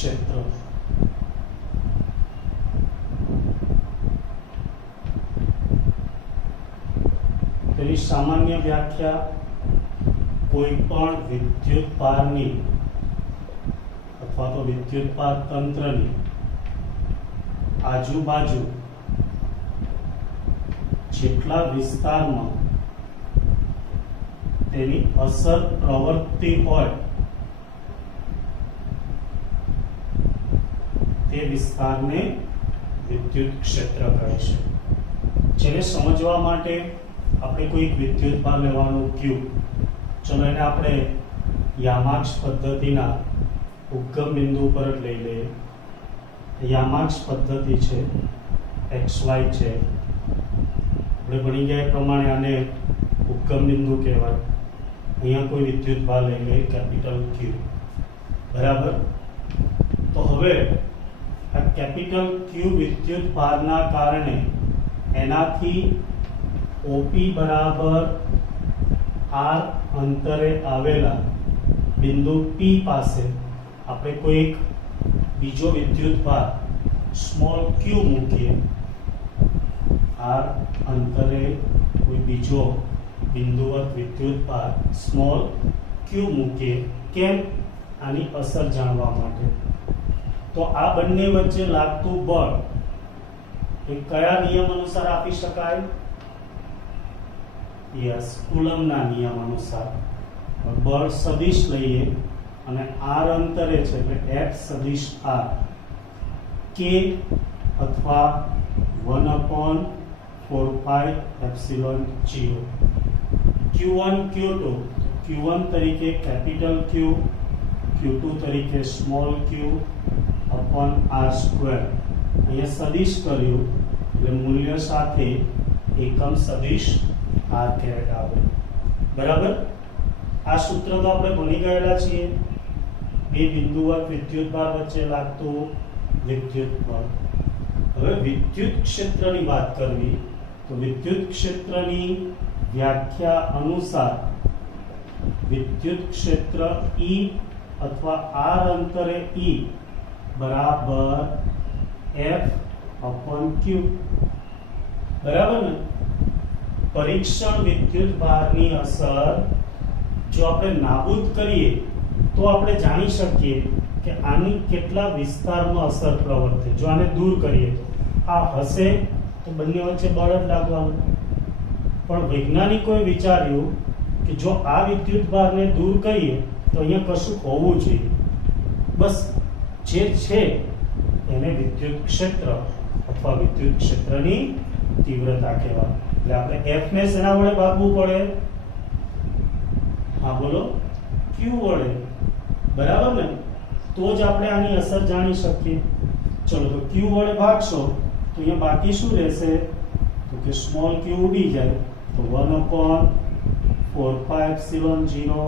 ક્ષેત્ર તેની સામાન્ય વ્યાખ્યા કોઈ પણ વિદ્યુત ભારની અથવા તો વિદ્યુત ભાર તંત્રની આજુબાજુ જેટલા વિસ્તારમાં તેની અસર પ્રવર્તતી હોય તે વિસ્તારને વિદ્યુત ક્ષેત્ર કહે છે. જેને સમજવા માટે આપણે કોઈ વિદ્યુત ભાર લેવાનું ક્યુ, ચલો એને આપણે યામાક્ષ પદ્ધતિના ઉદ્ગમ બિંદુ પર જ લઈ લઈએ. યામાક્ષ પદ્ધતિ છે, XY છે. આપણે ભણી ગયા એ પ્રમાણે આને ઉદ્ગમ બિંદુ કહેવાય. અહીંયા કોઈ વિદ્યુત ભાર લઈ લઈએ કેપિટલ ક્યુ, બરાબર. તો હવે આ કેપિટલ ક્યુ વિદ્યુત ભારના કારણે એનાથી OP બરાબર R અંતરે આવેલા બિંદુ P પાસે આપણે કોઈ એક બીજો વિદ્યુત ભાર સ્મોલ q મૂકીએ. R અંતરે કોઈ બીજો બિંદુવત વિદ્યુત ભાર સ્મોલ q મૂકીએ. કેમ? આની અસર જાણવા માટે. તો આ બંને વચ્ચે લાગતું બળ એ કયા નિયમ અનુસાર આપી શકાય? યસ, કુલમ્બના નિયમ અનુસાર. બળ સદિશ લઈએ અને r અંતરે છે એટલે F સદિશ r k અથવા 1/4π0 Q1 Q2 Q1 તરીકે કેપિટલ Q, Q2 તરીકે small q upon r square. અહીંયા સદિશ કર્યું એટલે મૂલ્ય સાથે એકમ સદિશ r કેરેટ આવે, બરાબર. આ સૂત્ર તો આપણે ભણી ગયેલા છીએ. બે બિંદુવત વિદ્યુત ભાર વચ્ચે લાગતું વિદ્યુત બળ. હવે વિદ્યુત ક્ષેત્રની વાત કરવી તો વિદ્યુત ક્ષેત્રની વ્યાખ્યા અનુસાર વિદ્યુત ક્ષેત્ર E અથવા r અંતરે E બરાબર F/Q, બરાબર ને. પરીક્ષણ વિદ્યુત ભારની અસર જો આપણે નાબૂદ કરીએ તો આપણે જાણી શકીએ કે આની કેટલા વિસ્તારમાં અસર પ્રવર્તે. જો આને દૂર કરીએ તો આ હશે તો બંને વચ્ચે બળ જ લાગવાનું. પણ વૈજ્ઞાનિકોએ વિચાર્યું કે જો આ વિદ્યુત ભારને દૂર કરીએ તો અહીંયા કશું હોવું જોઈએ. બસ જે છે એને વિદ્યુત ક્ષેત્ર અથવા વિદ્યુત ક્ષેત્રની તીવ્રતા કહેવાય. એટલે આપણે F ને શેના વડે ભાગવું પડે? હા બોલો, Q વડે, બરાબર ને. તો જ આપણે આની અસર જાણી શકીએ. ચલો તો Q વડે ભાગશો તો અહીંયા બાકી શું રહેશે? તો કે સ્મોલ q ઉડી જાય તો 1/4π0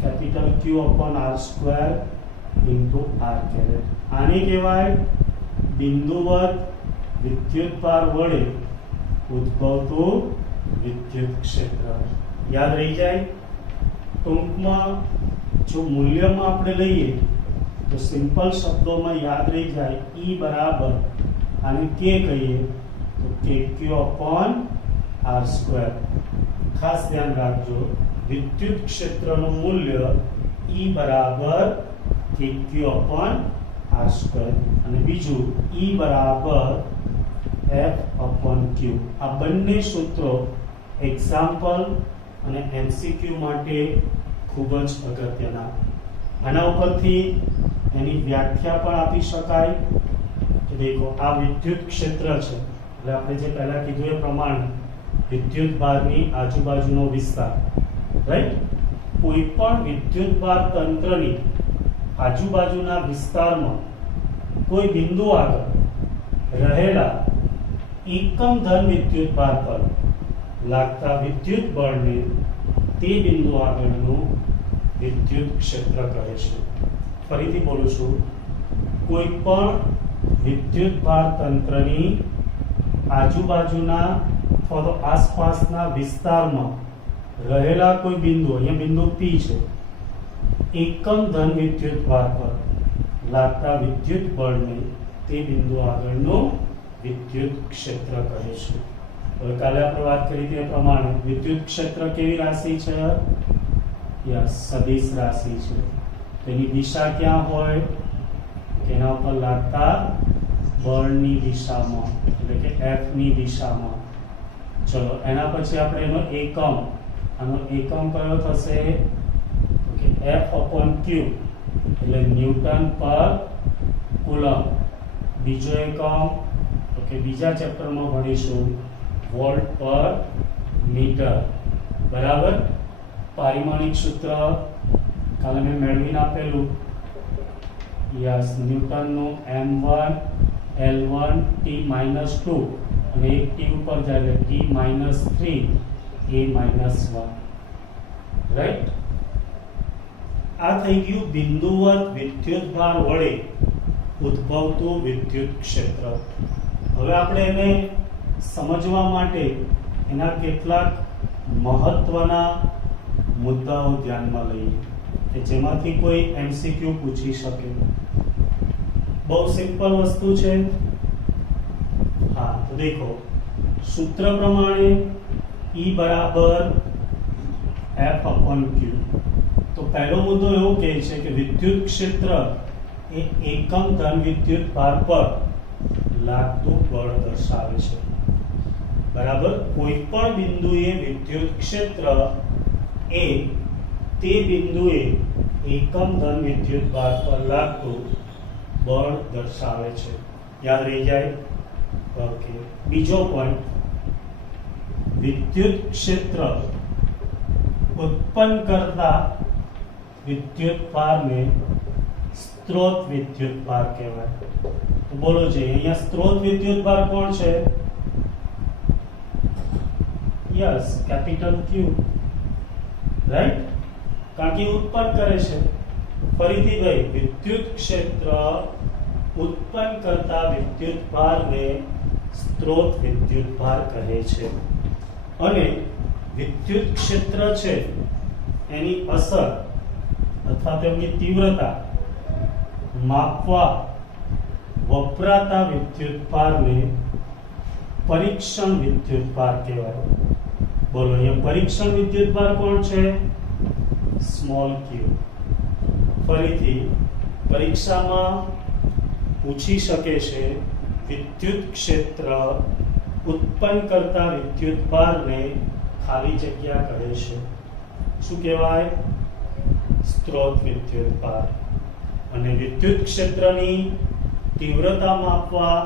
capital Q upon r square into r caret. આને કહેવાય બિંદુવત વિદ્યુત ભાર વડે ઉદ્ભવતું વિદ્યુત ક્ષેત્ર. યાદ રહી જાય. ટૂંકમાં જો મૂલ્યમાં આપણે લઈએ તો સિમ્પલ શબ્દોમાં યાદ રહી જાય. E બરાબર આને k કહીએ તો kq upon r સ્ક્વેર. ખાસ ધ્યાન રાખજો, વિદ્યુત ક્ષેત્રનું મૂલ્ય E બરાબર kq upon r સ્ક્વેર અને બીજું E બરાબર F/Q. આ બંને સૂત્રો એક્ઝામ્પલ અને MCQ માટે ખૂબ જ અગત્યના. આના ઉપરથી એની વ્યાખ્યા પણ આપી શકાય કે દેખો આ વિદ્યુત ક્ષેત્ર છે એટલે આપણે જે પહેલા કીધું એ પ્રમાણે વિદ્યુત ભારની આજુબાજુનો વિસ્તાર, રાઈટ. કોઈ પણ વિદ્યુત ભાર તંત્રની આજુબાજુના વિસ્તારમાં કોઈ બિંદુ આગળ રહેલા એકમ ધન વિદ્યુત ભાર પર લાગતા વિદ્યુત બળને તે બિંદુ આગળનું વિદ્યુત ક્ષેત્ર કહે છે. ફરીથી બોલું છું, કોઈ પણ વિદ્યુત ભાર તંત્રની આજુબાજુના અથવા તો આસપાસના વિસ્તારમાં રહેલા કોઈ બિંદુ, અહીંયા બિંદુ P છે, એકમ ધન વિદ્યુત ભાર પર લાગતા વિદ્યુત બળને તે બિંદુ આગળનું વિદ્યુત ક્ષેત્ર કહીશું. હવે કાલે આપણે વાત કરી તે પ્રમાણે વિદ્યુત ક્ષેત્ર કેવી રાશિ છે? યસ, સદિશ રાશિ છે. તેની દિશા ક્યાં હોય? તેના ઉપર લાગતા બળની દિશામાં, એટલે કે F ની દિશામાં. ચલો એના પછી આપણે એનો એકમ, આનો એકમ કયો થશે? તો કે F/Q, એટલે ન્યૂટન પર કુલમ. બીજો એકમ તો કે બીજા ચેપ્ટરમાં ભણીશું વોલ્ટ પર મીટર. બરાબર. પારિમાણિક સૂત્ર કાલે મેં મેળવીને આપેલું. યસ, ન્યૂટનનું m1 L1 T-2 અને એક T ઉપર જાય એટલે T-3 A-1. રાઈટ. આ થઈ ગયું બિંદુવત વિદ્યુતભાર વડે ઉદ્ભવતું વિદ્યુત ક્ષેત્ર. હવે આપણે એને સમજવા માટે એના કેટલાક મહત્વના મુદ્દાઓ ધ્યાનમાં લઈએ કે જેમાંથી કોઈ MCQ પૂછી શકે. બહુ સિમ્પલ વસ્તુ છે. હા, તો દેખો સૂત્ર પ્રમાણે E બરાબર F/Q. તો પહેલો મુદ્દો એવો કહે છે કે વિદ્યુત ક્ષેત્ર એ એકમ ધન વિદ્યુત ભાર પર લાગતું બળ દર્શાવે છે. બરાબર. કોઈ પણ બિંદુએ વિદ્યુત ક્ષેત્ર એ તે બિંદુએ એકમ ધન વિદ્યુત ભાર પર લાગતું બળ દર્શાવે છે. યાદ રહી જાય? ઓકે. બીજો પોઈન્ટ, વિદ્યુત ક્ષેત્ર ઉત્પન્ન કરતા વિદ્યુત ભારને સ્ત્રોત વિદ્યુત ભાર કહેવાય. તો બોલો છે અહીંયા સ્ત્રોત વિદ્યુત ભાર કોણ છે? Yes, capital Q. રાઈટ. કારણ કે ઉત્પન્ન કરે છે. ફરીથી ભાઈ, વિદ્યુત ક્ષેત્ર ઉત્પન્ન કરતા વિદ્યુત ભારને સ્ત્રોત વિદ્યુત ભાર કહે છે. અને વિદ્યુત ક્ષેત્ર છે એની અસર અથવા તેમની તીવ્રતા માપવા વપરાતા વિદ્યુત ભારને પરીક્ષણ વિદ્યુત ભાર કહેવાય. બોલો અહીંયા પરીક્ષણ વિદ્યુત ભાર કોણ છે? Small q. ફરીથી પરીક્ષામાં પૂછી શકે છે વિદ્યુત ક્ષેત્ર ઉત્પન્ન કરતા વિદ્યુત ભારને ખાલી જગ્યા કહે છે. શું કહેવાય? સ્ત્રોત વિદ્યુત ભાર. અને વિદ્યુત ક્ષેત્રની તીવ્રતા માપવા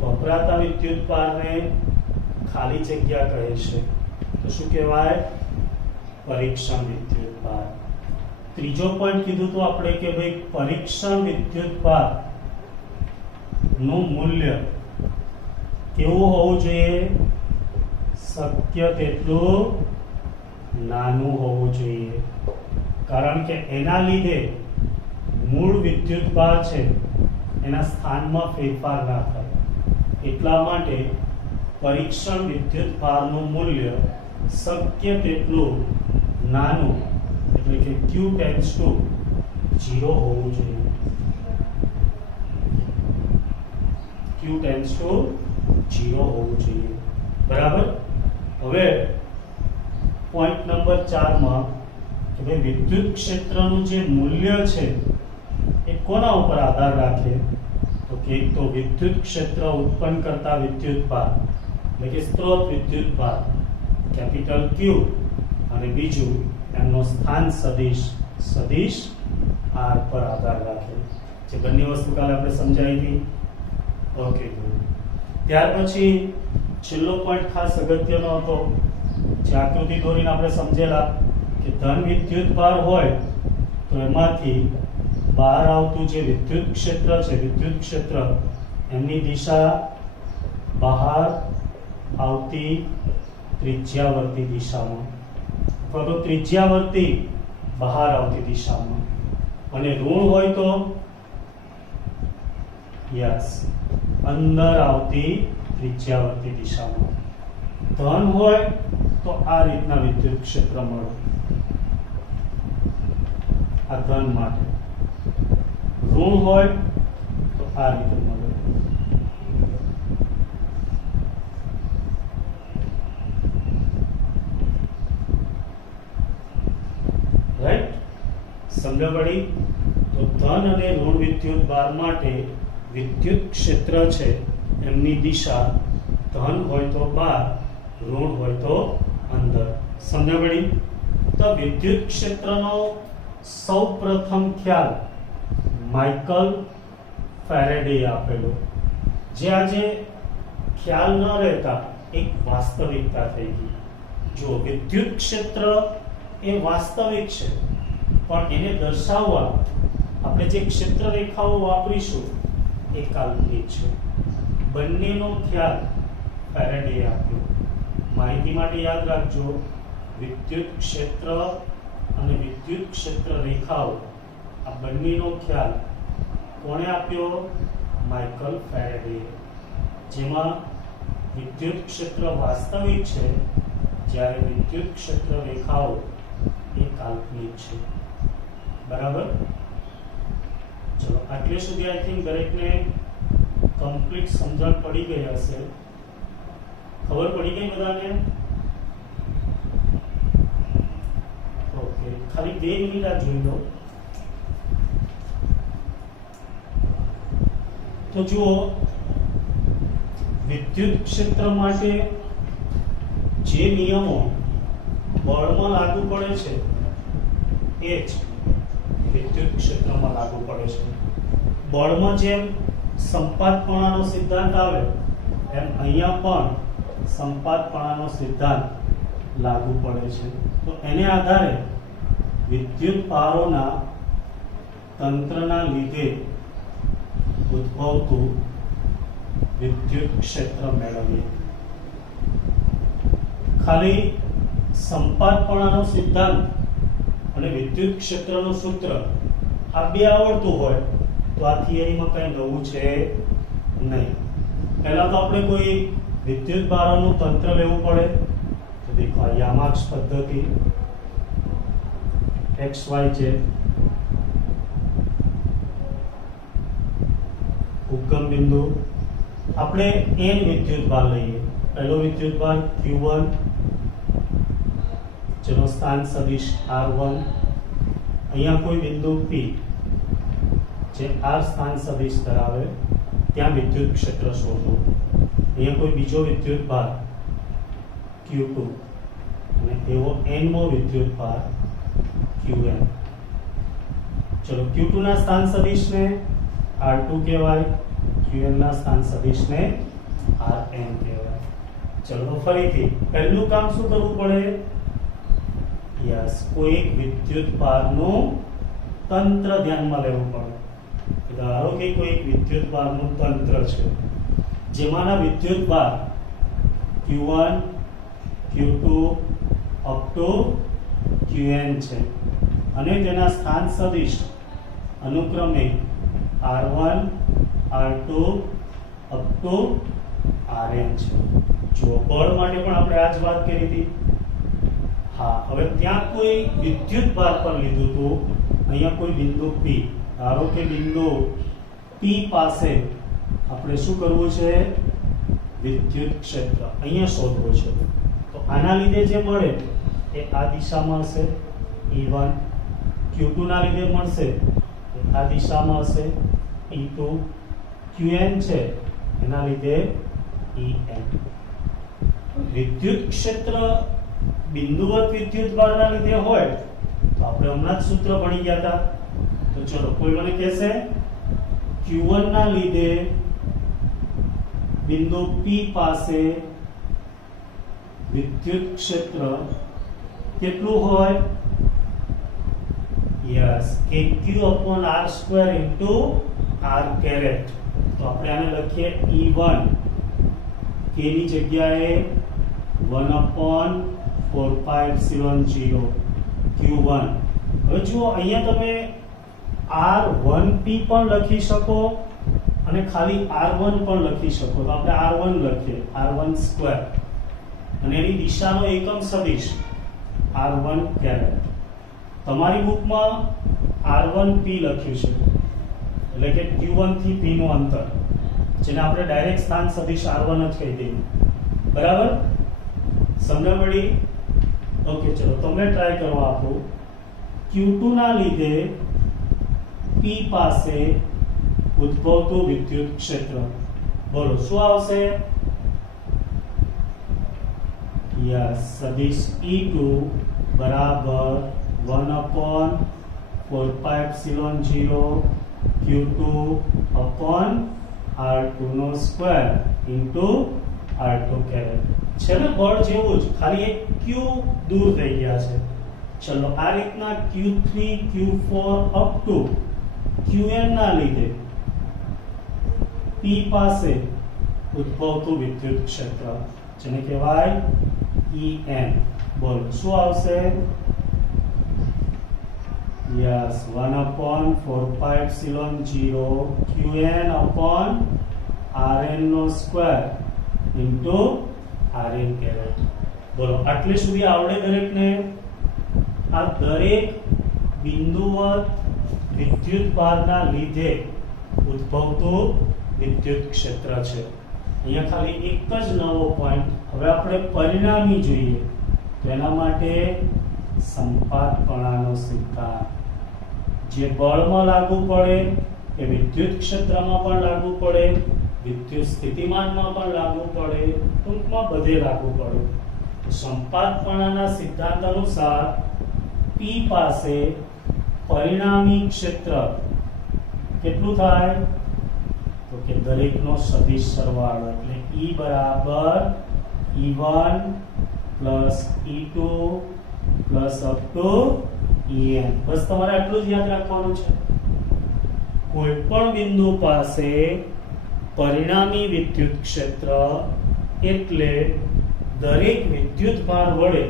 વપરાતા વિદ્યુત ભારને ખાલી જગ્યા કહે છે. તો શું કહેવાય? પરીક્ષણ વિદ્યુત ભાર. ત્રીજો પોઈન્ટ કીધું તો આપણે કે ભાઈ પરીક્ષણ વિદ્યુત ભાર નું મૂલ્ય કેવું હોવું જોઈએ? શક્ય તેટલું નાનું હોવું જોઈએ. કારણ કે એના લીધે મૂળ વિદ્યુત ભાર છે એના સ્થાનમાં ફેરફાર ના થાય. એટલા માટે પરીક્ષણ વિદ્યુત ભારનું મૂલ્ય શક્ય તેટલું નાનું, એટલે કે Q ટેન્ડ્સ ટુ 0 હોવું જોઈએ. Q ટેન્ડ્સ ટુ 0 હોવું જોઈએ. બરાબર. હવે પોઈન્ટ નંબર 4 માં કે ભાઈ વિદ્યુત ક્ષેત્રનું જે મૂલ્ય છે એ કોના ઉપર આધાર રાખે? તો કે એક તો વિદ્યુત ક્ષેત્ર ઉત્પન્ન કરતા વિદ્યુત ભાર, એટલે કે સ્ત્રોત વિદ્યુત ભાર કેપિટલ Q, અને બીજું એમનો સ્થાન સદિશ R પર આધાર રાખે. જે બંને વસ્તુ કાલે આપણે સમજાવી હતી. ઓકે. ત્યાર પછી છેલ્લો પોઈન્ટ ખાસ અગત્યનો હતો, જે આકૃતિ દોરીને આપણે સમજેલા કે ધન વિદ્યુત ભાર હોય તો એમાંથી બહાર આવતું જે વિદ્યુત ક્ષેત્ર છે, વિદ્યુત ક્ષેત્ર એમની દિશા બહાર આવતી ત્રિજ્યાવર્તી દિશામાં અથવા તો ત્રિજ્યાવર્તી બહાર આવતી દિશામાં, અને ઋણ હોય તો યસ અંદર આવતી ત્રિજ્યાવર્તી દિશામાં. ધન હોય તો આ રીતના વિદ્યુત ક્ષેત્ર મળે આ ધન માટે. ઋણ હોય તો આ રીતે મળે. રાઈટ, સમજ પડી? તો ધન અને ઋણ વિદ્યુત ભાર માટે વિદ્યુત ક્ષેત્ર છે એમની દિશા ધન હોય તો બહાર, ઋણ હોય તો અંદર. સમજ પડી? તો વિદ્યુત ક્ષેત્રનો સૌપ્રથમ ખ્યાલ માઇકલ ફેરેડે આપેલો, જે આજે ખ્યાલ ન રહેતા એક વાસ્તવિકતા થઈ ગઈ. જો વિદ્યુત ક્ષેત્ર એ વાસ્તવિક છે, પણ એને દર્શાવવા આપણે જે ક્ષેત્ર રેખાઓ વાપરીશું એ કાલ્પનિક છે. બંનેનો ખ્યાલ ફેરેડે આપ્યો. માહિતી માટે યાદ રાખજો, વિદ્યુત ક્ષેત્ર અને વિદ્યુત ક્ષેત્ર રેખાઓ આ બંનેનો ખ્યાલ કોણે આપ્યો? Michael Faraday. જેમાં વિદ્યુત ક્ષેત્ર વાસ્તવિક છે, જ્યારે વિદ્યુત ક્ષેત્ર રેખાઓ એ કાલ્પનિક છે. બરાબર? ચલો, આટલે સુધી આઈ થિંક દરેકને કમ્પ્લીટ સમજણ પડી ગઈ હશે. ખબર પડી ગઈ બધાને? ઓકે, ખાલી 2 મિનિટ આ જોઈ લો. તો જુઓ, વિદ્યુત ક્ષેત્ર માટે જે નિયમો બળમાં લાગુ પડે છે એ જ વિદ્યુત ક્ષેત્રમાં લાગુ પડે છે. બળમાં જેમ સંપાતપણાનો સિદ્ધાંત આવે એમ અહીંયા પણ સંપાતપણાનો સિદ્ધાંત લાગુ પડે છે. તો એને આધારે વિદ્યુત ભારોના તંત્રના લીધે ઉદ્ભવતું વિદ્યુત ક્ષેત્ર મેળવીએ. ખાલી સંપાતપણાનો સિદ્ધાંત અને વિદ્યુત ક્ષેત્રનું સૂત્ર આ બે આવડતું હોય તો આ થિયરીમાં કઈ નવું છે નહીં. પહેલા તો આપણે કોઈ વિદ્યુત ભારોનું તંત્ર લેવું પડે. તો દેખો, આ યામાક્ષ પદ્ધતિ XYZ, ઉદ્ગમ બિંદુ. આપણે n વિદ્યુત ભાર લઈએ. પહેલો વિદ્યુત ભાર Q1, જેનો સ્થાન સદિશ R1. અહીંયા કોઈ બિંદુ P જે R સ્થાન સદિશ ધરાવે, ત્યાં વિદ્યુત ક્ષેત્ર શોધો. અહીંયા કોઈ બીજો વિદ્યુત ભાર Q2 અને એવો n મો વિદ્યુત ભાર Qn. ચલો, Q2 ના સ્થાન સદિશને R2 કહેવાય, Qn ના સ્થાન સદિશને Rn કહેવાય. ચલો, તો ફરીથી પહેલું કામ શું કરવું પડે? યસ, કોઈ એક વિદ્યુત ભારનું તંત્ર ધ્યાનમાં લેવું પડે. ધારો કે કોઈ એક વિદ્યુત ભારનું તંત્ર છે જેમાંના વિદ્યુત ભાર Q1, Q2 up to Qn છે અને તેના સ્થાન સદિશ અનુક્રમે R1, R2 up to Rn છે. જો બળ માટે પણ આપણે આ જ વાત કરી હતી. હા, હવે ત્યાં કોઈ વિદ્યુત ભાર પર લીધું હતું. અહીંયા કોઈ બિંદુ P, ધારો કે બિંદુ P પાસે આપણે શું કરવું છે? વિદ્યુત ક્ષેત્ર અહીંયા શોધવું છે. તો આના લીધે જે મળે એ આ દિશામાં હશે E1, Q2 ના લીધે મળશે એ આ દિશામાં હશે E2, Qn છે એના લીધે En. વિદ્યુત ક્ષેત્ર બિંદુવત વિદ્યુત ભારના લીધે હોય તો આપણે હમણાં જ સૂત્ર ભણી ગયા હતા. તો ચલો, કોઈ મને કહેશે Q1 ના લીધે બિંદુ P પાસે વિદ્યુત ક્ષેત્ર કેટલું હોય? Yes, KQ/R² into R caret. તો આપણે આને લખીએ E1, K ની જગ્યાએ 1/4πε0 Q1. હવે જુઓ, અહીંયા તમે R1P પણ લખી શકો અને ખાલી R1 પણ લખી શકો. તો આપણે R1 લખીએ, R1², અને એની દિશાનો એકમ સદિશ R1 કેરેટ. તમારી બુકમાં R1P લખ્યું છે, એટલે કે Q1 થી P નું અંતર, જેને આપણે ડાયરેક્ટ સ્થાન સદિશ R1 જ કહી દઈએ. બરાબર, સમજણ પડી? ઓકે, ચલો તમને ટ્રાય કરવા આપું. Q2 ના લીધે P પાસે ઉદ્ભવતું વિદ્યુત ક્ષેત્ર, બોલો શું આવશે? યસ, સદિશ E2 બરાબર 1/4πε0 Q2 upon R2 નો સ્ક્વેર ઇન્ટુ R2 કેરેટ. છે ને બળ જેવું જ, ખાલી એક Q દૂર થઈ ગયા છે. ચલો આ રીતના Q3 Q4 up to Qn ના લીધે P પાસે ઉદ્ભવતું વિદ્યુત ક્ષેત્ર, જેને કહેવાય En. બોલો શું આવશે? યસ, 1/4πε0 Qn upon Rn નો સ્ક્વેર ઇન્ટુ Rn કેરેટ. બોલો આટલે સુધી આવડે દરેકને? આ દરેક બિંદુવત વિદ્યુત ભારના લીધે ઉદ્ભવતું વિદ્યુત ક્ષેત્ર છે. અહીંયા ખાલી એક જ નવો પોઈન્ટ, હવે આપણે પરિણામી જોઈએ તો એના માટે સંપાતપણાનો સિદ્ધાંત, જે બળમાં લાગુ પડે એ વિદ્યુત ક્ષેત્રમાં પણ લાગુ પડે, વિદ્યુત સ્થિતિમાનમાં પણ લાગુ પડે, ટૂંકમાં બધે લાગુ પડે. સંપાતપણાના સિદ્ધાંત અનુસાર P પાસે પરિણામી ક્ષેત્ર કેટલું થાય? તો કે દરેકનો સદિશ સરવાળો, એટલે E બરાબર E1 plus E2 plus up two En. બસ તમારે આટલું જ યાદ રાખવાનું છે. કોઈ પણ બિંદુ પાસે પરિણામી વિદ્યુત ક્ષેત્ર એટલે દરેક વિદ્યુત ભાર વડે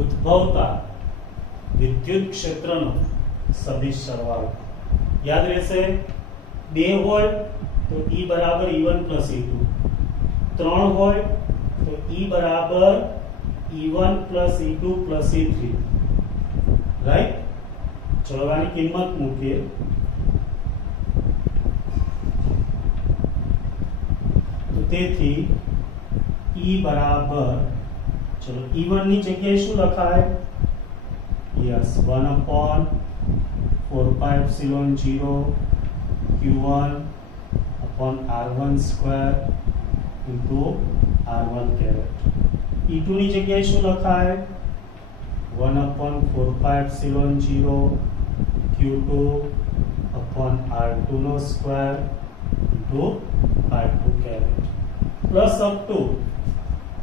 ઉદ્ભવતા વિદ્યુત ક્ષેત્રનો સદિશ સરવાળો. યાદ રહેશે? 2 હોય તો E બરાબર E1 પ્લસ E2, 3 હોય તો E બરાબર E1 plus E2 plus E3. Right? ચલો આની કિંમત મૂકીએ. તો તેથી E બરાબર, ચલો E1 ની જગ્યાએ શું લખાય? Yes, 1/4πε0 Q1 upon R1 square into R1 caret. E2 ની જગ્યાએ શું લખાય? 1/4πε0 Q2 upon R2 નો square into R2 caret. Plus up to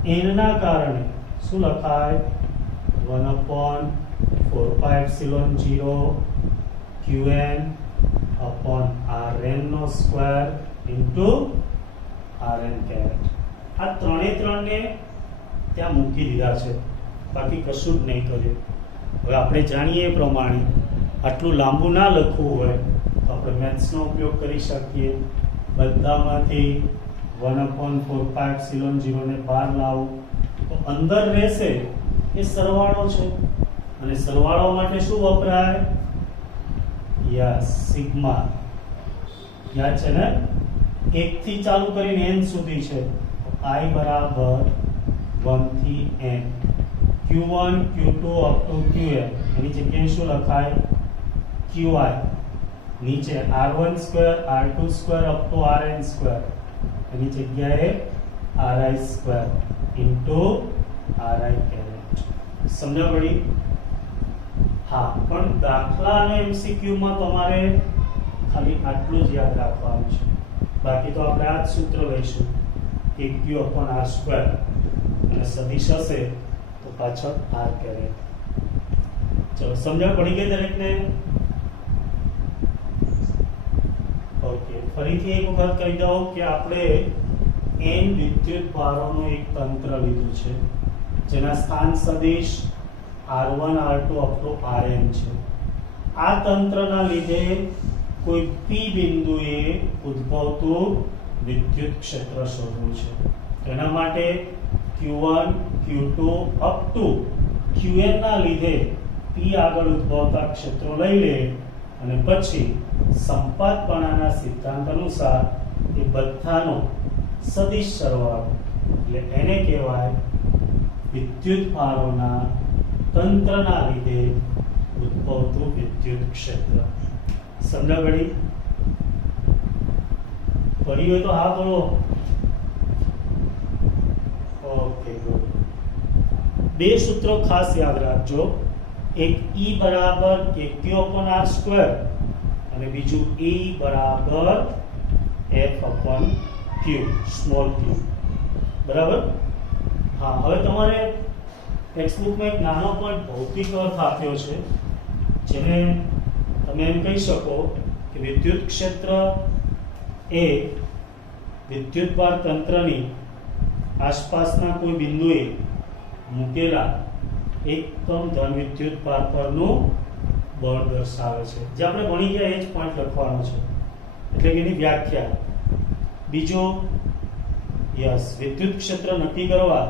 n ના કારણે શું લખાય? 1/4πε0 Qn upon Rn નો સ્ક્વેર into Rn caret. આ ત્રણે ત્યાં મૂકી દીધા છે, બાકી કશું જ નહીં કર્યું. હવે આપણે જાણીએ એ પ્રમાણે આટલું લાંબુ ના લખવું હોય તો આપણે મેથ્સનો ઉપયોગ કરી શકીએ. બધામાંથી 1/4πε0 ને બહાર લાવો તો અંદર રહેશે એ સરવાળો છે, અને સરવાળો માટે શું વપરાય? Yes, sigma. યાદ છે ને? 1 થી ચાલુ કરીને n સુધી છે. I બરાબર 1 થી n. Q1 Q2 up to Qn, એની જગ્યાએ શું લખાય? Qi. નીચે R1 square R2 square up to Rn square, એની જગ્યાએ Ri square into Ri caret. સમજ પડી? હા, પણ દાખલા અને MCQ માં તમારે ખાલી આટલું જ યાદ રાખવાનું છે. બાકી તો આપણે આ જ સૂત્ર લઈશું કે Q upon R સ્ક્વેર, અને સદિશ હશે તો પાછળ R કેરેટ. ચલો સમજણ પડી ગઈ દરેકને? ઓકે, ફરીથી એક વખત કહી દઉં કે આપણે n વિદ્યુત ભારોનું એક તંત્ર લીધું છે, જેના સ્થાન સદિશ R1 R2 up to Rn છે. આ તંત્રના લીધે કોઈ P બિંદુએ ઉદ્ભવતું વિદ્યુત ક્ષેત્ર શોધવું છે. તેના માટે Q1 Q2 up to Qn ના લીધે P આગળ ઉદ્ભવતા ક્ષેત્રો લઈ લે અને પછી સંપાતપણાના સિદ્ધાંત અનુસાર એ બધાનો સદિશ સરવાળો, એટલે એને કહેવાય વિદ્યુતભારોના તંત્રના લીધે ઉદ્ભવતું વિદ્યુત ક્ષેત્ર. સમજા ગળી? પડી હોય તો હા બોલો. Okay good. બે સૂત્રો ખાસ યાદ રાખજો. એક E બરાબર kq/r² અને બીજું E બરાબર F/q, સ્મોલ q. બરાબર? હા, હવે તમારે ટેક્સ્ટબુકમાં એક નાનો પણ ભૌતિક અર્થ આપ્યો છે, જેને તમે એમ કહી શકો કે વિદ્યુત ક્ષેત્ર એ વિદ્યુતભાર તંત્રની આસપાસના કોઈ બિંદુએ મૂકેલા એકમ ધન વિદ્યુતભાર પરનું બળ દર્શાવે છે. જે આપણે ભણી ગયા એ જ પોઈન્ટ લખવાનો છે, એટલે કે એની વ્યાખ્યા. બીજો, યસ, વિદ્યુત ક્ષેત્ર નક્કી કરવા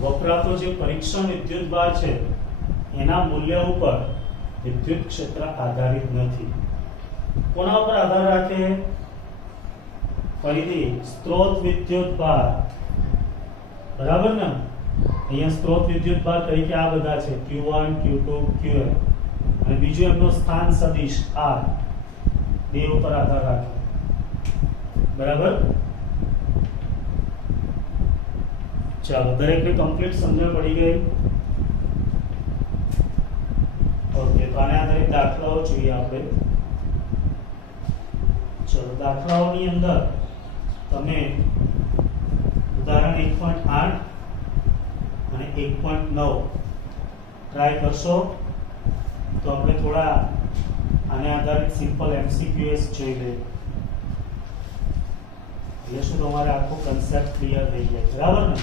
વપરાતો જે પરીક્ષણ વિદ્યુતભાર છે એના મૂલ્ય ઉપર વિદ્યુત ક્ષેત્ર આધારિત નથી. કોના ઉપર આધાર રાખે? ફરીથી સ્ત્રોત વિદ્યુતભાર. બરાબર ને? અહીંયા સ્ત્રોત વિદ્યુતભાર તરીકે આ બધા છે, Q1, Q2, Qn, અને બીજું એમનો સ્થાન સદિશ R, બે ઉપર આધાર રાખે. બરાબર? ચાલો, દરેકને કમ્પ્લીટ સમજણ પડી ગઈ? ઓકે, તો આને આધારિત દાખલાઓ જોઈએ આપણે. ચલો, દાખલાઓની અંદર તમે ઉદાહરણ 1.8 અને 1.9 ટ્રાય કરશો તો આપણે થોડા આને આધારિત સિમ્પલ MCQs જોઈ લઈએ. એટલે શું તમારે આખો કન્સેપ્ટ ક્લિયર થઈ જાય. બરાબર ને?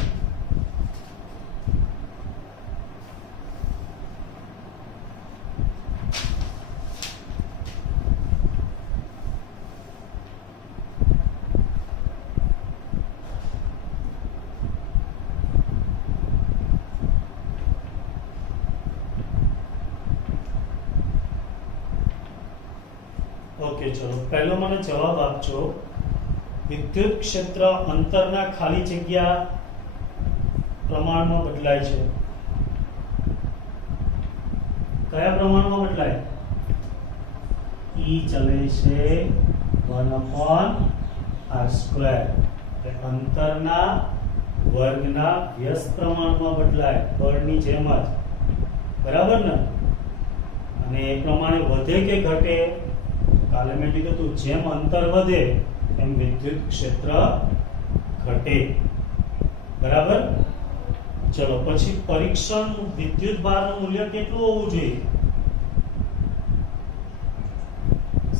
ઓકે, ચલો, પહેલો મને જવાબ આપજો. વિદ્યુત ક્ષેત્ર અંતરના ખાલી જગ્યા પ્રમાણમાં બદલાય છે. કયા પ્રમાણમાં બદલાય? E ચલે છે 1/r², એટલે અંતરના વર્ગના વ્યસ્ત પ્રમાણમાં બદલાય, બળની જેમ જ. બરાબર ને? અને એ પ્રમાણે વધે કે ઘટે? કાલે મેં કીધું હતું, જેમ અંતર વધે એમ વિદ્યુત ક્ષેત્ર ઘટે. બરાબર? ચલો, પછી પરીક્ષણ વિદ્યુતભારનું મૂલ્ય કેટલું હોવું જોઈએ?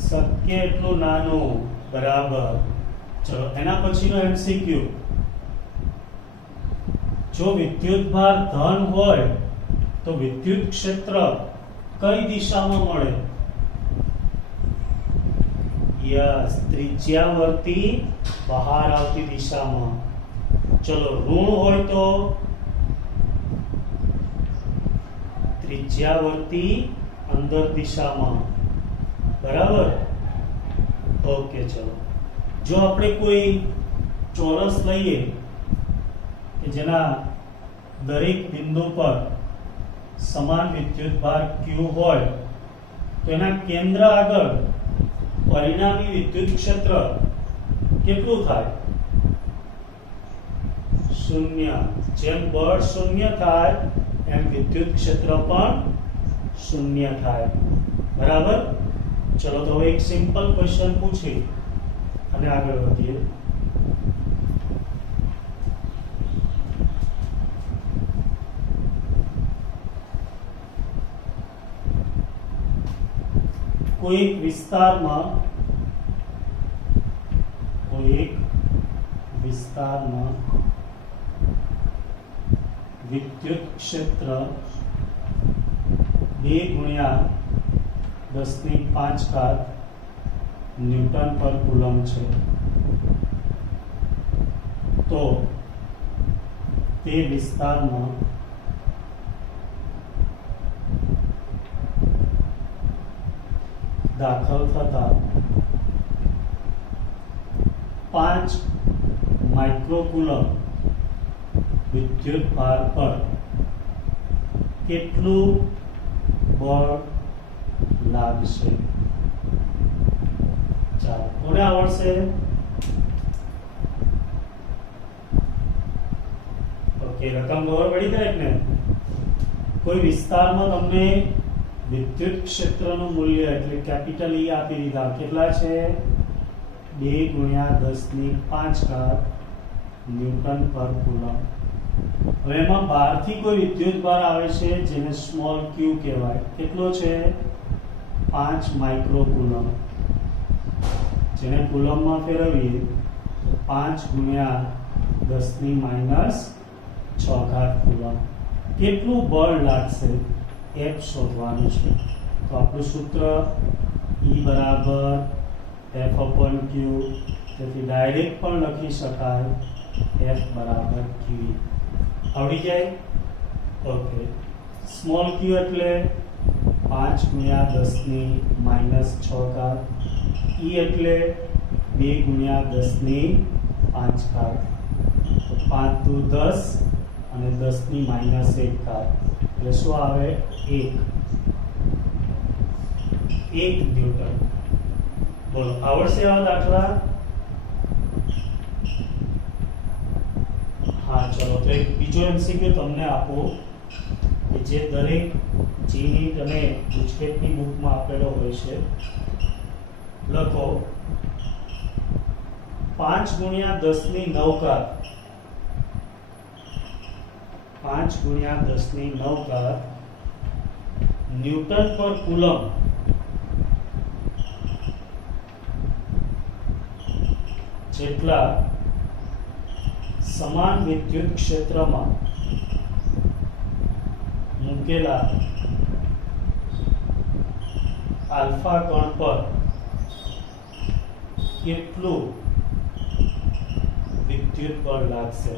શક્ય એટલું નાનું. બરાબર. ચલો, એના પછીનો MCQ. જો વિદ્યુતભાર ધન હોય તો વિદ્યુત ક્ષેત્ર કઈ દિશામાં મળે? યસ, ત્રિજ્યાવર્તી બહાર આવતી દિશામાં. ચલો, ઋણ હોય તો ત્રિજ્યાવર્તી અંદર દિશામાં. બરાબર? ઓકે, ચલો, જો આપણે કોઈ ચોરસ લઈએ કે જેના દરેક બિંદુ પર સમાન વિદ્યુતભાર Q હોય તો એના કેન્દ્ર આગળ પરિણામી વિદ્યુત ક્ષેત્ર કેટલું થાય? 0. જેમ બળ 0 થાય એમ વિદ્યુત ક્ષેત્ર પણ 0 થાય. બરાબર? ચલો, તો હવે એક સિમ્પલ ક્વેશ્ચન પૂછી અને આગળ વધીએ. કોઈ એક વિસ્તારમાં વિદ્યુત ક્ષેત્ર 2 × 10⁵ ન્યૂટન પર કુલમ છે. તો તે વિસ્તારમાં દાખલ થતા 5 માઇક્રોકુલમ વિદ્યુતભાર પર કેટલું બળ લાગશે? ચાલો, કોને આવડશે? ઓકે, રકમ ખબર પડી જાય ને? કોઈ વિસ્તારમાં તમને વિદ્યુત ક્ષેત્રનું મૂલ્ય એટલે કેપિટલ E આપી દીધા, કેટલા છે? 2 ગુણ્યા 10⁵ ન્યૂટન પર કુલમ. હવે એમાં બહારથી કોઈ વિદ્યુતભાર આવે છે જેને સ્મોલ q કહેવાય, કેટલો છે? 5 માઇક્રોકુલમ. જેને કુલમમાં ફેરવીએ તો 5 ગુણ્યા 10⁻⁶ કુલમ. કેટલું બળ લાગશે F શોધવાનું છે. તો આપણું સૂત્ર E બરાબર F/q, તેથી ડાયરેક્ટ પણ લખી શકાય F બરાબર q. આવડી જાય? ઓકે, સ્મોલ q એટલે 5 ગુણ્યા 10⁻⁶, E એટલે 2 ગુણ્યા 10⁵. તો 5 દુ 10 અને 10⁻⁴ એટલે શું આવે? 1 ન્યૂટન. બોલો, આવડશે આવા દાખલા? હા, ચલો તો એક બીજો એમસીક્યુ તમને આપો કે જે દરેક જીનીટ અને ગુજકેટની બુકમાં આપેલો હોય છે. લખો 5 ગુણ્યા 10⁹ 5 ગુણ્યા 10⁹ ન્યૂટન પર કુલમ જેટલા સમાન વિદ્યુત ક્ષેત્રમાં મૂકેલા આલ્ફા કણ પર કેટલું વિદ્યુત બળ લાગશે?